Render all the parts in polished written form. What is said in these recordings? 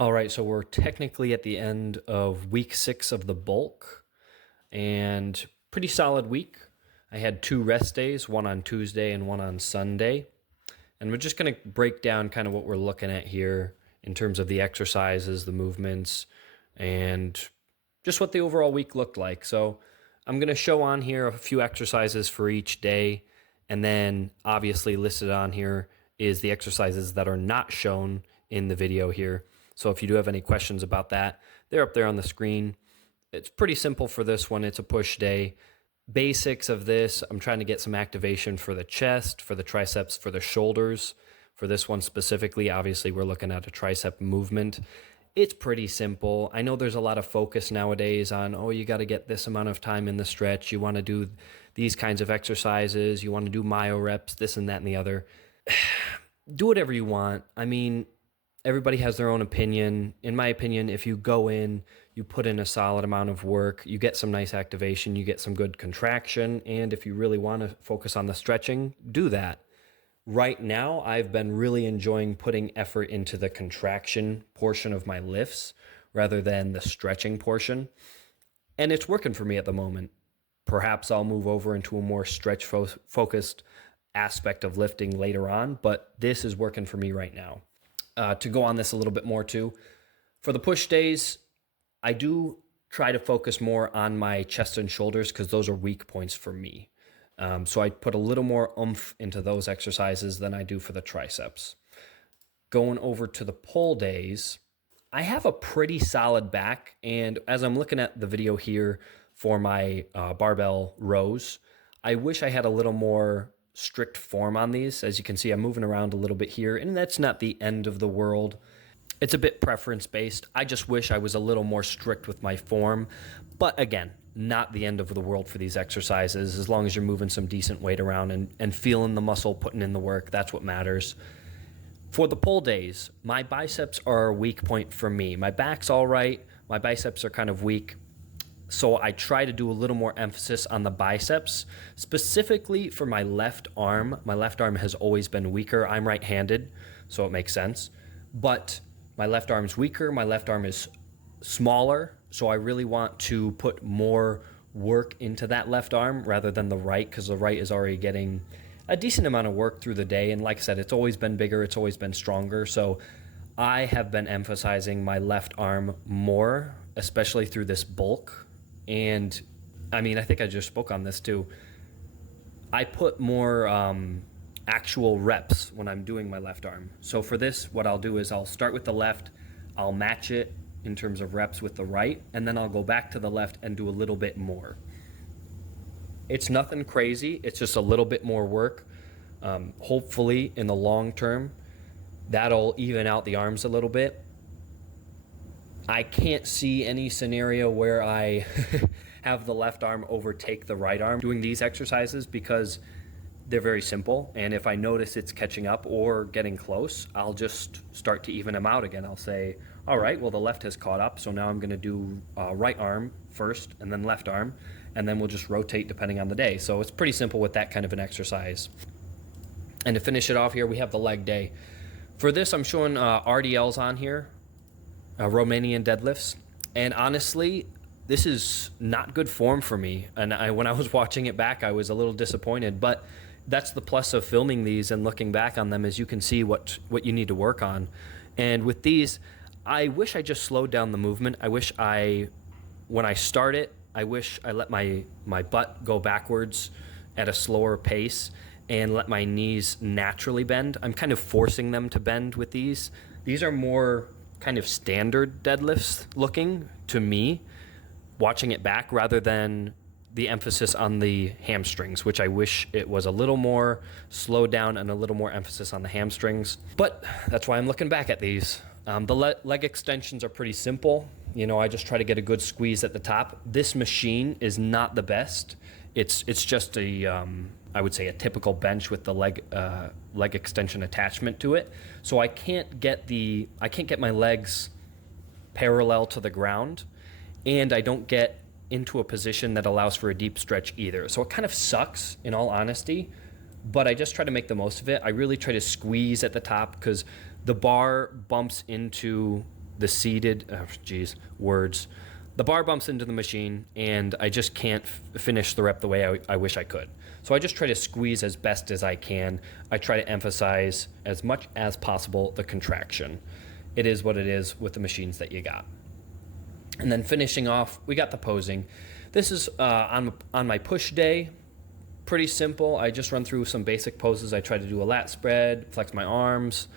All right, so we're technically at the end of week 6 of the bulk, and pretty solid week. I had 2 rest days, one on Tuesday and one on Sunday. And we're just going to break down kind of what we're looking at here in terms of the exercises, the movements, and just what the overall week looked like. So I'm going to show on here a few exercises for each day, and then obviously listed on here is the exercises that are not shown in the video here. So if you do have any questions about that, they're up there on the screen. It's pretty simple for this one. It's a push day. Basics of this, I'm trying to get some activation for the chest, for the triceps, for the shoulders. For this one specifically, obviously we're looking at a tricep movement. It's pretty simple. I know there's a lot of focus nowadays on, oh, you got to get this amount of time in the stretch. You want to do these kinds of exercises. You want to do myo reps, this and that and the other. Do whatever you want. I mean, everybody has their own opinion. In my opinion, if you go in, you put in a solid amount of work, you get some nice activation, you get some good contraction, and if you really want to focus on the stretching, do that. Right now, I've been really enjoying putting effort into the contraction portion of my lifts rather than the stretching portion, and it's working for me at the moment. Perhaps I'll move over into a more stretch-focused aspect of lifting later on, but this is working for me right now. To go on this a little bit more too, for the push days, I do try to focus more on my chest and shoulders because those are weak points for me. So I put a little more oomph into those exercises than I do for the triceps. Going over to the pull days, I have a pretty solid back, and as I'm looking at the video here for my barbell rows, I wish I had a little more strict form on these. As you can see, I'm moving around a little bit here, and that's not the end of the world. It's a bit preference based. I just wish I was a little more strict with my form, but again, not the end of the world for these exercises. As long as you're moving some decent weight around and feeling the muscle, putting in the work, that's what matters. For the pull days, my biceps are a weak point for me. My back's all right. My biceps are kind of weak. So I try to do a little more emphasis on the biceps, specifically for my left arm. My left arm has always been weaker. I'm right-handed, so it makes sense. But my left arm's weaker. My left arm is smaller, so I really want to put more work into that left arm rather than the right, because the right is already getting a decent amount of work through the day. And like I said, it's always been bigger. It's always been stronger. So I have been emphasizing my left arm more, especially through this bulk. And I mean, I think I just spoke on this too. I put more actual reps when I'm doing my left arm. So for this, what I'll do is I'll start with the left, I'll match it in terms of reps with the right, and then I'll go back to the left and do a little bit more. It's nothing crazy, it's just a little bit more work. Hopefully in the long term, that'll even out the arms a little bit. I can't see any scenario where I have the left arm overtake the right arm doing these exercises because they're very simple. And if I notice it's catching up or getting close, I'll just start to even them out again. I'll say, all right, well, the left has caught up, so now I'm going to do right arm first and then left arm, and then we'll just rotate depending on the day. So it's pretty simple with that kind of an exercise. And to finish it off here, we have the leg day. For this, I'm showing RDLs on here. Romanian deadlifts, and honestly, this is not good form for me. And when I was watching it back, I was a little disappointed. But that's the plus of filming these and looking back on them, is you can see what you need to work on. And with these, I wish I just slowed down the movement. I wish when I start it, I wish I let my butt go backwards at a slower pace and let my knees naturally bend. I'm kind of forcing them to bend with these. These are more kind of standard deadlifts looking to me, watching it back, rather than the emphasis on the hamstrings, which I wish it was a little more slowed down and a little more emphasis on the hamstrings. But that's why I'm looking back at these. The leg extensions are pretty simple. You know, I just try to get a good squeeze at the top. This machine is not the best. It's just I would say a typical bench with the leg extension attachment to it. So I can't get my legs parallel to the ground, and I don't get into a position that allows for a deep stretch either. So it kind of sucks, in all honesty, but I just try to make the most of it. I really try to squeeze at the top because the bar bumps into the seated, words. The bar bumps into the machine, and I just can't finish the rep the way I wish I could. So I just try to squeeze as best as I can. I try to emphasize as much as possible the contraction. It is what it is with the machines that you got. And then finishing off, we got the posing. This is on my push day. Pretty simple. I just run through some basic poses. I try to do a lat spread, flex my arms,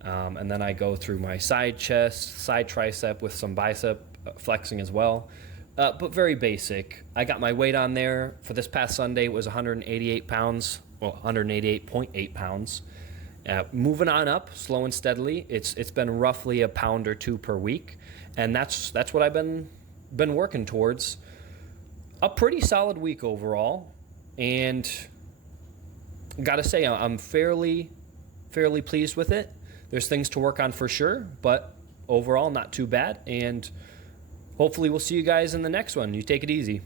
and then I go through my side chest, side tricep with some bicep flexing as well. But very basic. I got my weight on there. For this past Sunday, it was 188 pounds. Well, 188.8 pounds. Moving on up, slow and steadily. It's been roughly a pound or two per week, and that's what I've been working towards. A pretty solid week overall, and gotta say I'm fairly pleased with it. There's things to work on for sure, but overall not too bad, and hopefully we'll see you guys in the next one. You take it easy.